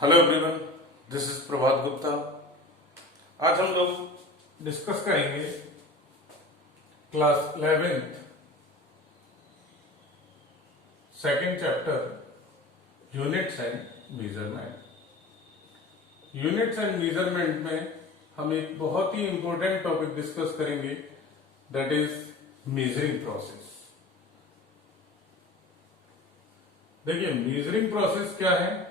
Hello everyone, this is प्रभात गुप्ता। आज हम लोग डिस्कस करेंगे class 11th second chapter units and measurement. Units and measurement में हम एक बहुत ही इंपॉर्टेंट टॉपिक डिस्कस करेंगे, दैट इज मेजरिंग प्रोसेस। देखिए, मेजरिंग प्रोसेस क्या है?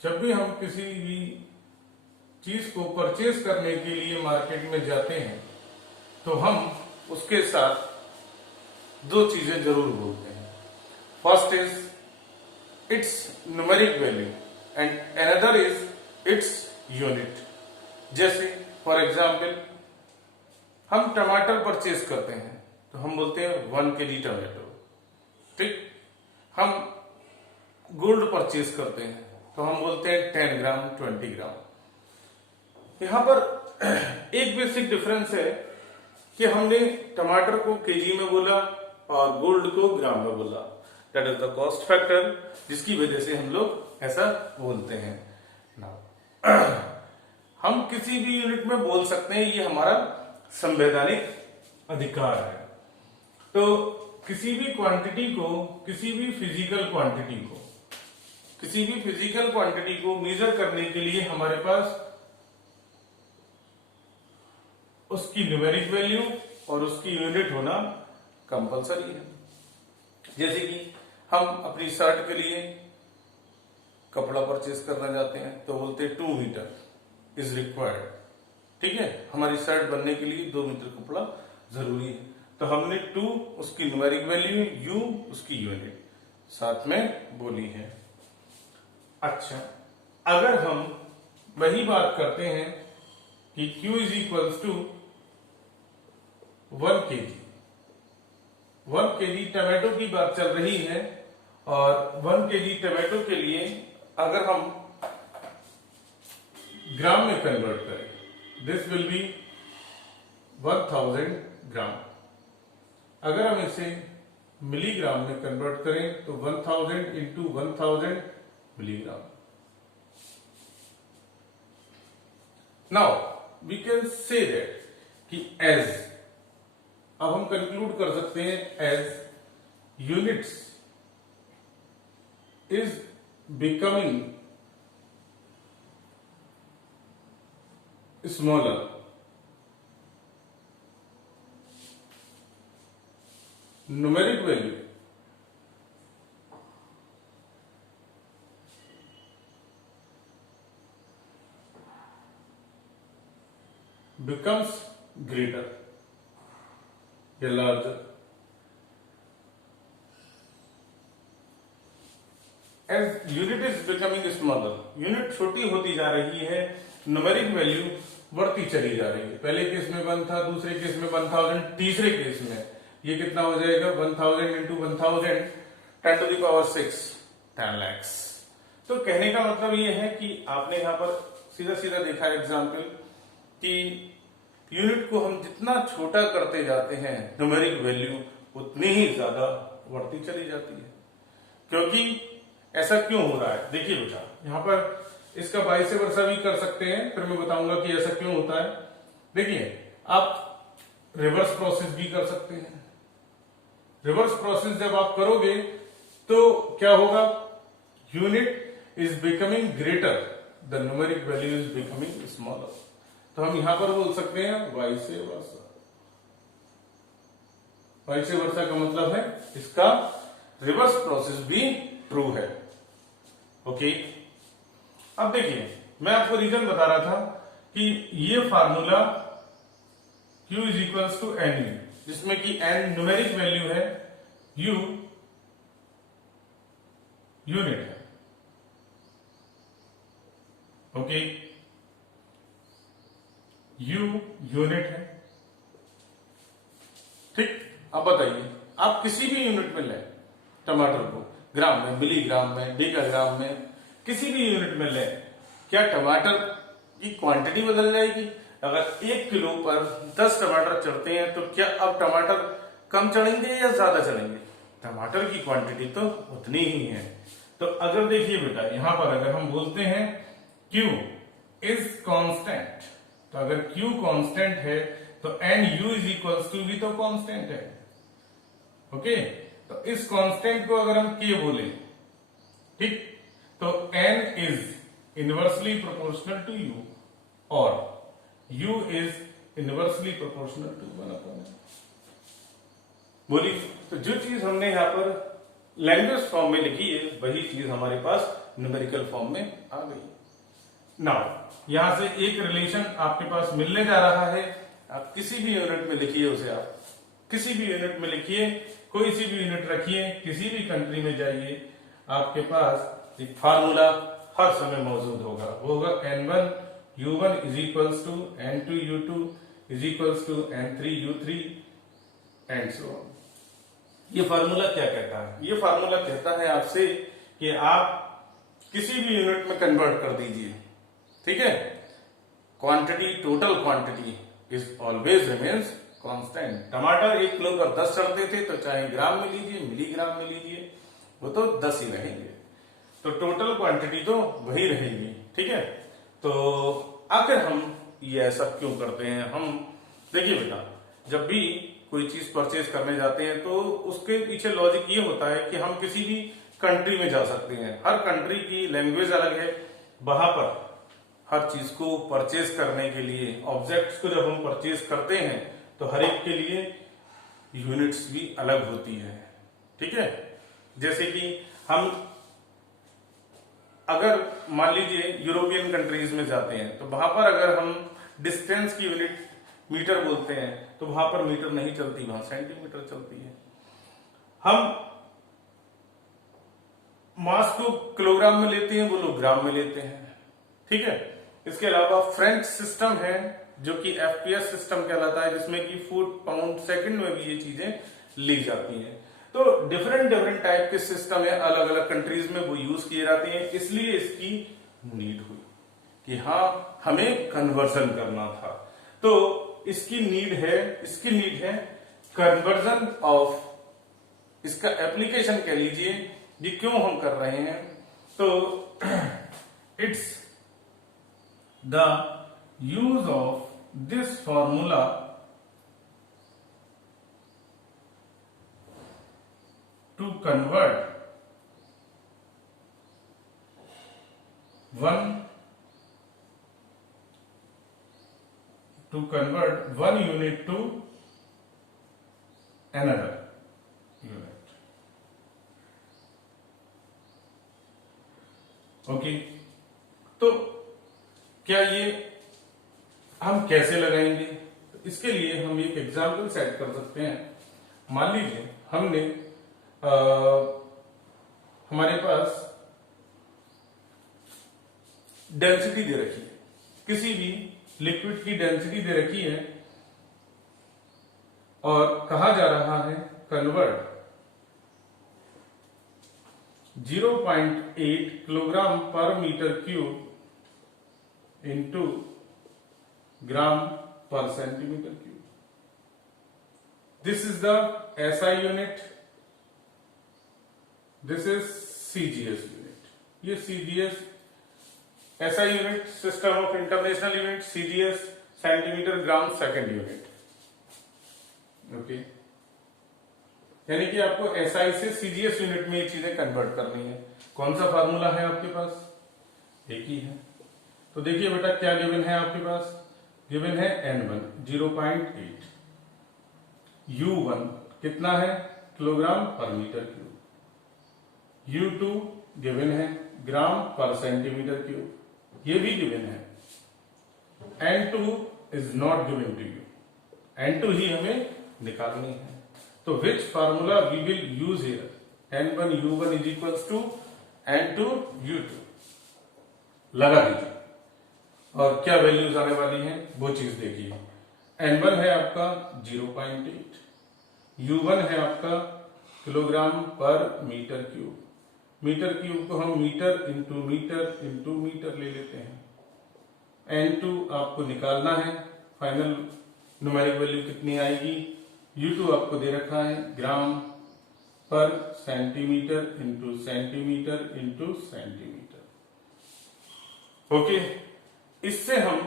जब भी हम किसी भी चीज को परचेज करने के लिए मार्केट में जाते हैं तो हम उसके साथ दो चीजें जरूर बोलते हैं। First is it's numeric value and another is its unit. जैसे फॉर एग्जाम्पल हम टमाटर परचेज करते हैं तो हम बोलते हैं 1 kg टमाटो। ठीक। हम गोल्ड परचेज करते हैं तो हम बोलते हैं 10 ग्राम 20 ग्राम। यहां पर एक बेसिक डिफरेंस है कि हमने टमाटर को केजी में बोला और गोल्ड को ग्राम में बोला। That is the cost factor, जिसकी वजह से हम लोग ऐसा बोलते हैं। हम किसी भी यूनिट में बोल सकते हैं, ये हमारा संवैधानिक अधिकार है। तो किसी भी क्वांटिटी को, किसी भी फिजिकल क्वांटिटी को मेजर करने के लिए हमारे पास उसकी न्यूमेरिक वैल्यू और उसकी यूनिट होना कंपलसरी है। जैसे कि हम अपनी शर्ट के लिए कपड़ा परचेज करना जाते हैं तो बोलते हैं 2 मीटर इज रिक्वायर्ड। ठीक है, हमारी शर्ट बनने के लिए 2 मीटर कपड़ा जरूरी है, तो हमने 2 उसकी न्यूमेरिक वैल्यू, U उसकी यूनिट साथ में बोली है। अच्छा, अगर हम वही बात करते हैं कि Q is equals to 1 kg, 1 kg tomato की बात चल रही है और 1 kg टमाटो के लिए अगर हम ग्राम में कन्वर्ट करें, दिस विल बी 1000 ग्राम। अगर हम इसे मिलीग्राम में कन्वर्ट करें तो 1000 into 1000 milligram. Now we can say that कि एज, अब हम कंक्लूड कर सकते हैं as units is becoming smaller, numeric value becomes greater या larger। As unit is becoming smaller, यूनिट छोटी होती जा रही है, न्यूमेरिक वैल्यू बढ़ती चली जा रही है। पहले केस में 1 था, दूसरे केस में 1000, तीसरे केस में ये कितना हो जाएगा? 1000 into 1000 10 to the power 6, 10 lakhs। तो कहने का मतलब ये है कि आपने यहां पर सीधा सीधा देखा एग्जाम्पल कि यूनिट को हम जितना छोटा करते जाते हैं, न्यूमेरिक वैल्यू उतनी ही ज्यादा बढ़ती चली जाती है। क्योंकि ऐसा क्यों हो रहा है? देखिए बेटा, यहां पर इसका वाइस वर्सा भी कर सकते हैं, फिर मैं बताऊंगा कि ऐसा क्यों होता है। देखिए, आप रिवर्स प्रोसेस भी कर सकते हैं। रिवर्स प्रोसेस जब आप करोगे तो क्या होगा? Unit is becoming greater, the numeric value is becoming smaller. तो हम यहां पर बोल सकते हैं वाइस वर्सा। वाइस वर्सा का मतलब है इसका रिवर्स प्रोसेस भी ट्रू है। ओके, अब देखिए, मैं आपको रीजन बता रहा था कि ये formula Q is equals to N U, जिसमें कि n न्यूमेरिक वैल्यू है, U यूनिट है। ओके, U यूनिट है। ठीक। अब बताइए, आप किसी भी यूनिट में लें टमाटर को, ग्राम में, मिलीग्राम में, डेकाग्राम में, किसी भी यूनिट में लें, क्या टमाटर की क्वांटिटी बदल जाएगी? अगर 1 किलो पर 10 टमाटर चढ़ते हैं तो क्या अब टमाटर कम चढ़ेंगे या ज्यादा चढ़ेंगे? टमाटर की क्वांटिटी तो उतनी ही है। तो अगर देखिए बेटा यहां पर अगर हम बोलते हैं Q इज कांस्टेंट, तो अगर Q कांस्टेंट है तो NU इज इक्वल्स टू भी तो कांस्टेंट है। ओके, तो इस कांस्टेंट को अगर हम K बोले, ठीक, तो N is inversely proportional to U और U is inversely proportional to 1/n। बोलिए, तो जो चीज हमने यहां पर लैंग्वेज फॉर्म में लिखी है वही चीज हमारे पास न्यूमेरिकल फॉर्म में आ गई। नाउ यहां से एक रिलेशन आपके पास मिलने जा रहा है, आप किसी भी यूनिट में लिखिए उसे, आप किसी भी यूनिट में लिखिए, कोई सी भी यूनिट रखिए, किसी भी कंट्री में जाइए, आपके पास एक फार्मूला हर समय मौजूद होगा, वो होगा N1 U1 is equals to N2 U2 is equals to N3 U3 and so on. ये फार्मूला क्या कहता है? ये फार्मूला कहता है आपसे कि आप किसी भी यूनिट में कन्वर्ट कर दीजिए, ठीक है, quantity, total quantity is always remains constant. टमाटर 1 किलो पर 10 चढ़ते थे, तो चाहे ग्राम में लीजिए, मिलीग्राम में लीजिए, वो तो 10 ही रहेंगे, तो टोटल क्वांटिटी तो वही रहेगी, ठीक है। तो आखिर हम ये ऐसा क्यों करते हैं? हम देखिए बेटा, जब भी कोई चीज परचेज करने जाते हैं तो उसके पीछे लॉजिक ये होता है कि हम किसी भी कंट्री में जा सकते हैं, हर कंट्री की लैंग्वेज अलग है, वहां पर हर चीज को परचेज करने के लिए, ऑब्जेक्ट्स को जब हम परचेज करते हैं तो हर एक के लिए यूनिट्स भी अलग होती है, ठीक है। जैसे कि हम अगर मान लीजिए यूरोपियन कंट्रीज में जाते हैं तो वहां पर अगर हम डिस्टेंस की यूनिट मीटर बोलते हैं तो वहां पर मीटर नहीं चलती, वहां सेंटीमीटर चलती है। हम मास को किलोग्राम में लेते हैं, वो लोग ग्राम में लेते हैं, ठीक है। इसके अलावा फ्रेंच सिस्टम है जो कि FPS सिस्टम कहलाता है, जिसमें कि फुट, पाउंड, सेकंड में भी ये चीजें ली जाती हैं। तो डिफरेंट डिफरेंट टाइप के सिस्टम है, अलग अलग कंट्रीज में वो यूज किए जाते हैं, इसलिए इसकी नीड हुई कि हाँ हमें कन्वर्जन करना था। तो इसकी नीड है कन्वर्जन ऑफ, इसका एप्लीकेशन कह लीजिए, ये क्यों हम कर रहे हैं, तो it's the use of this formula to convert one unit to another unit. Okay, तो क्या ये हम कैसे लगाएंगे? तो इसके लिए हम एक एग्जाम्पल सेट कर सकते हैं। मान लीजिए हमने हमारे पास डेंसिटी दे रखी है, किसी भी लिक्विड की डेंसिटी दे रखी है और कहा जा रहा है convert 0.8 kilogram per metre cube into gram per centimetre cube. This is the SI unit, this is CGS unit. ये CGS SI unit, system of international unit, CGS centimetre gram second unit. Okay, यानी कि आपको SI से CGS unit में ये चीजें convert करनी है। कौन सा फार्मूला है आपके पास? एक ही है। तो देखिए बेटा क्या गिवन है आपके पास, गिवन है N1 0.8, U1 कितना है, kilogram per metre cube, U2 given है ग्राम पर सेंटीमीटर क्यूब, ये भी गिवन है। N2 is not given to you, N2 ही हमें निकालनी है। तो which formula we will use here, N1 U1 is equals to N2 U2 लगा दीजिए और क्या वैल्यूज आने वाली हैं वो चीज देखिए। N1 है आपका 0.8, U1 है आपका kilogram per metre cube, metre cube को हम मीटर इंटू मीटर ले लेते हैं। N2 आपको निकालना है, फाइनल न्यूमेरिक वैल्यू कितनी आएगी, U2 आपको दे रखा है ग्राम per centimetre into centimetre into centimetre. Okay, इससे हम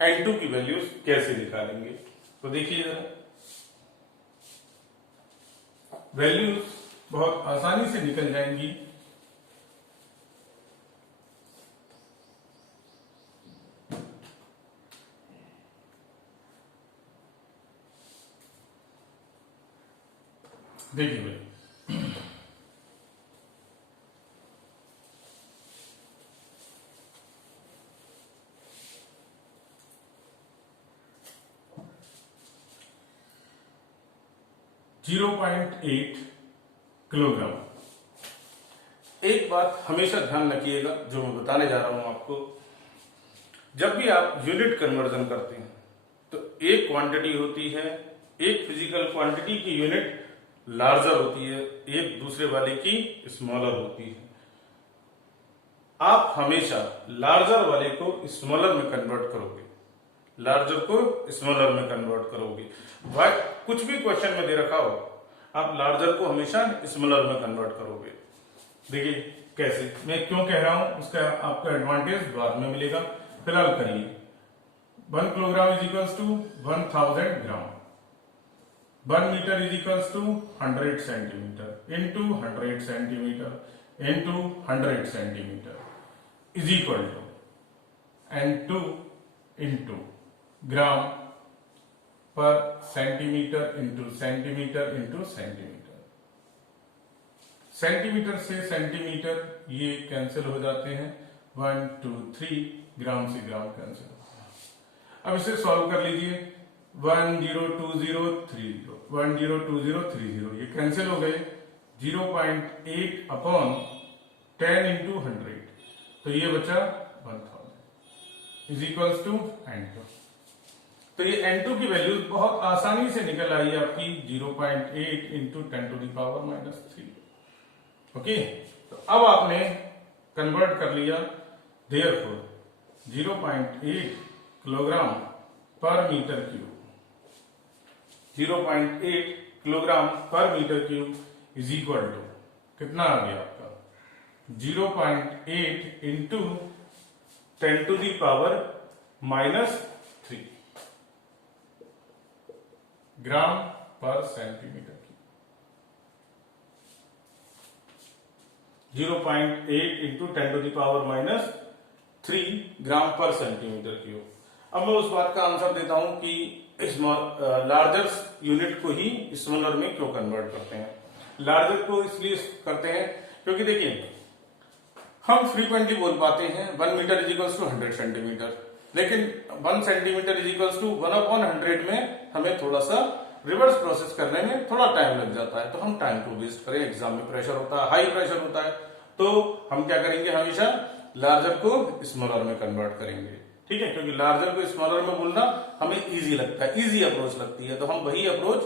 N2 की वैल्यूज कैसे निकालेंगे? तो देखिए जरा, वैल्यूज बहुत आसानी से निकल जाएंगी। देखिए भाई, जीरो 0.8 किलोग्राम। एक बात हमेशा ध्यान रखिएगा जो मैं बताने जा रहा हूं आपको, जब भी आप यूनिट कन्वर्जन करते हैं तो एक क्वांटिटी होती है, एक फिजिकल क्वांटिटी की यूनिट लार्जर होती है, एक दूसरे वाले की स्मॉलर होती है। आप हमेशा लार्जर वाले को स्मॉलर में कन्वर्ट करोगे, लार्जर को स्मॉलर में कन्वर्ट करोगे। कुछ भी क्वेश्चन में दे रखा हो, आप लार्जर को हमेशा स्मॉलर में कन्वर्ट करोगे। देखिए कैसे, मैं क्यों कह रहा हूं, उसका आपको एडवांटेज बाद में मिलेगा। फिलहाल करिए, 1 kilogram is equals to 1000 gram, 1 metre is equals to 100 centimetre into 100 centimetre into 100 centimetre is equal to N2 into gram per centimetre into centimetre into centimetre. Centimetre से सेंटीमीटर ये कैंसिल हो जाते हैं, 1 2 3, ग्राम से ग्राम कैंसिल होता है। अब इसे सॉल्व कर लीजिए, 102030, 102030 ये कैंसिल हो गए, 0.8 अपॉन 10 इंटू 100, तो ये बचा 1000 इज इक्वल्स टू N2। तो ये N2 की वैल्यू बहुत आसानी से निकल आई आपकी 0.8 इंटू 10⁻⁻3। ओके, तो अब आपने कन्वर्ट कर लिया, therefore 0.8 kilogram per metre cube, 0.8 kilogram per metre cube is equal to कितना आ गया आपका, 0.8 इंटू 10⁻⁻3 ग्राम पर सेंटीमीटर क्यूब। 0.8 इंटू 10⁻⁻3 ग्राम पर सेंटीमीटर क्यूब। अब मैं उस बात का आंसर देता हूं कि लार्जर यूनिट को ही स्मॉलर में क्यों कन्वर्ट करते हैं। लार्जर को इसलिए करते हैं क्योंकि देखिए, हम फ्रीक्वेंटली बोल पाते हैं 1 metre is equals to 100 centimetre, लेकिन 1 सेंटीमीटर इज इक्वल्स टू 1/100 में हमें थोड़ा सा रिवर्स प्रोसेस करने में थोड़ा टाइम लग जाता है, तो हम टाइम को वेस्ट करें, एग्जाम में प्रेशर होता है, हाई प्रेशर होता है, तो हम क्या करेंगे, हमेशा लार्जर को स्मॉलर में कन्वर्ट करेंगे। ठीक है, क्योंकि लार्जर को स्मॉलर में बोलना हमें इजी लगता है, इजी अप्रोच लगती है, तो हम वही अप्रोच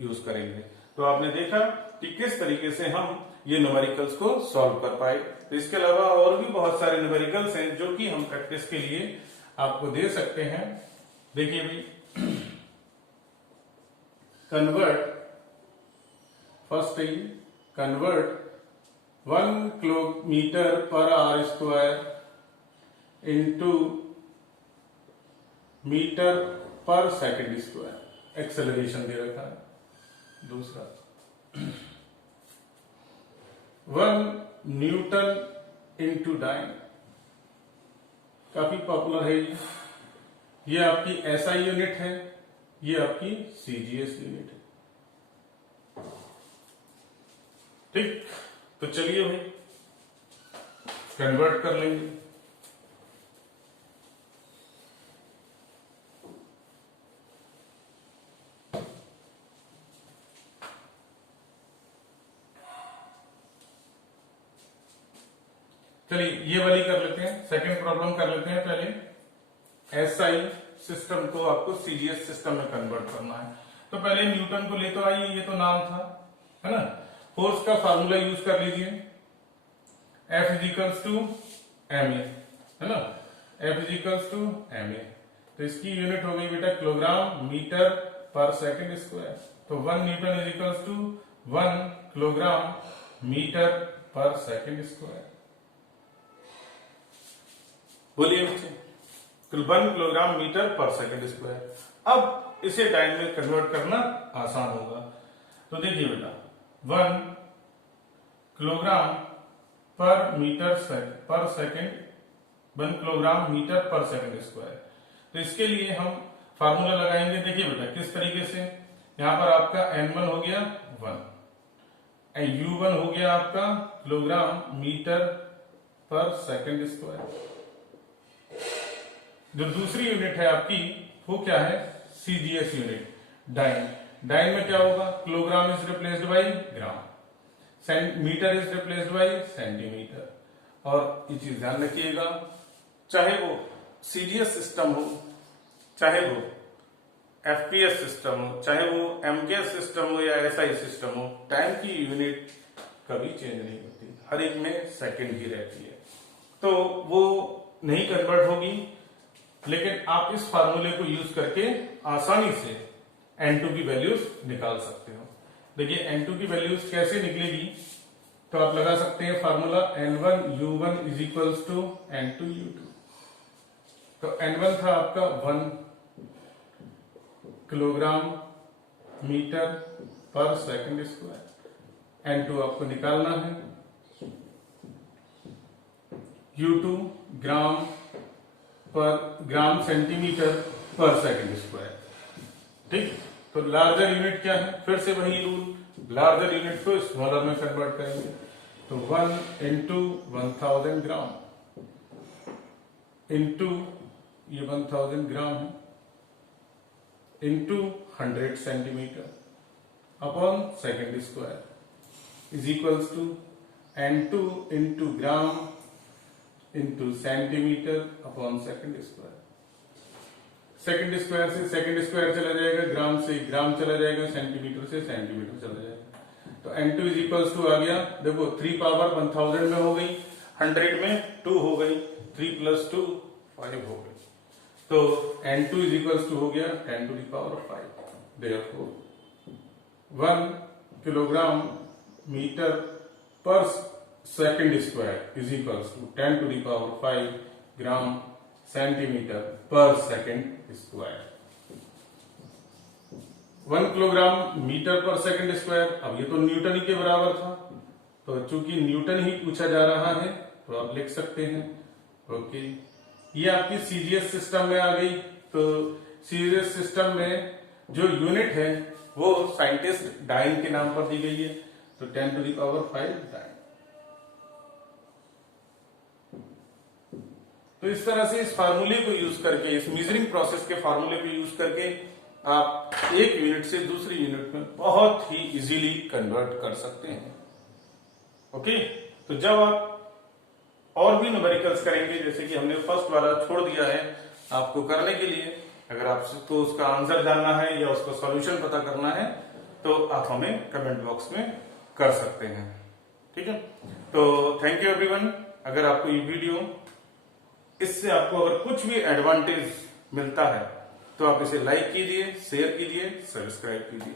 यूज करेंगे। तो आपने देखा कि किस तरीके से हम ये न्यूमेरिकल्स को सॉल्व कर पाए। तो इसके अलावा और भी बहुत सारे न्यूमेरिकल्स हैं जो कि हम प्रैक्टिस के लिए आपको दे सकते हैं। देखिए भाई, convert, first thing, convert 1 kilometre पर are square into metre per second square, acceleration दे रखा है। दूसरा 1 न्यूटन इंटू डाइन, काफी पॉपुलर है ये आपकी एसआई यूनिट है, ये आपकी सीजीएस यूनिट है। ठीक, तो चलिए भाई कन्वर्ट कर लेंगे। चलिए ये वाली कर लेते हैं, सेकंड प्रॉब्लम कर लेते हैं। पहले एसआई सिस्टम को आपको सीजीएस सिस्टम में कन्वर्ट करना है, तो पहले न्यूटन को ले तो आइए, ये तो नाम था, है ना। फोर्स का फार्मूला यूज कर लीजिए, F is equals to M A, है ना, F is equals to M A. तो इसकी यूनिट हो गई बेटा kilogram metre per second square. तो 1 newton is equals to 1 kilogram metre per second square. बोलिए बच्चे, 1 kilogram metre per second square. अब इसे टाइम में कन्वर्ट करना आसान होगा। तो देखिए बेटा, 1 kilogram per metre per second, 1 kilogram metre per second square. तो इसके लिए हम फार्मूला लगाएंगे। देखिए बेटा किस तरीके से, यहां पर आपका N1 हो गया 1, U1 हो गया आपका kilogram metre per second square. जो दूसरी यूनिट है आपकी वो क्या है, CGS यूनिट, डाइन। डाइन में क्या होगा, kilogram is replaced by gram, metre is replaced by centimetre. और ये चीज ध्यान रखिएगा, चाहे वो CGS सिस्टम हो, चाहे वो FPS सिस्टम हो, चाहे वो MKS सिस्टम हो या SI सिस्टम हो, टाइम की यूनिट कभी चेंज नहीं होती, हर एक में सेकंड ही रहती है। तो वो नहीं कन्वर्ट होगी, लेकिन आप इस फार्मूले को यूज करके आसानी से N2 की वैल्यूज निकाल सकते हो। देखिए N2 की वैल्यूज कैसे निकलेगी, तो आप लगा सकते हैं formula N1 U1 is equals to N2 U2। तो N1 था आपका 1 kilogram metre per second square, N2 आपको निकालना है, U2 ग्राम सेंटीमीटर पर सेकंड स्क्वायर। ठीक, तो लार्जर यूनिट क्या है, फिर से वही रूल, लार्जर यूनिट को स्मॉलर में कन्वर्ट करेंगे। तो 1 इंटू 1000 ग्राम इंटू ये 1000 ग्राम है into 100 centimetre upon second square is equals to N2 into gram into centimetre upon second square. Second square से सेकंड स्क्वायर चला जाएगा, ग्राम से ग्राम चला जाएगा, सेंटीमीटर से सेंटीमीटर चला जाएगा। तो N2 इज इक्वल्स टू आ गया, देखो 3 पावर 1000 में हो गई, 100 में 2 हो गई, 3 प्लस 2 5 हो गई। तो N2 इज इक्वल्स टू हो गया 10 to the power 5। Therefore 1 kilogram metre per second square is equals to 10 to the power 5 gram centimetre per second square. 1 kilogram metre per second square, अब ये तो न्यूटन ही के बराबर था, तो चूंकि न्यूटन ही पूछा जा रहा है तो आप लिख सकते हैं। ओके, ये आपकी CGS सिस्टम में आ गई। तो CGS सिस्टम में जो यूनिट है वो साइंटिस्ट डाइन के नाम पर दी गई है, तो 10 टू द पावर 5 डाइन। तो इस तरह से इस फार्मूले को यूज करके, इस मेजरिंग प्रोसेस के फार्मूले को यूज करके आप एक यूनिट से दूसरी यूनिट में बहुत ही इजीली कन्वर्ट कर सकते हैं। ओके, तो जब आप और भी न्यूमेरिकल्स करेंगे, जैसे कि हमने फर्स्ट वाला छोड़ दिया है आपको करने के लिए, अगर आपको उसका आंसर जानना है या उसका सॉल्यूशन पता करना है तो आप हमें कमेंट बॉक्स में कर सकते हैं। ठीक है, तो थैंक यू एवरीवन। अगर आपको ये वीडियो, इससे आपको अगर कुछ भी एडवांटेज मिलता है तो आप इसे लाइक कीजिए, शेयर कीजिए, सब्सक्राइब कीजिए।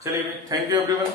चलिए, थैंक यू एवरीवन।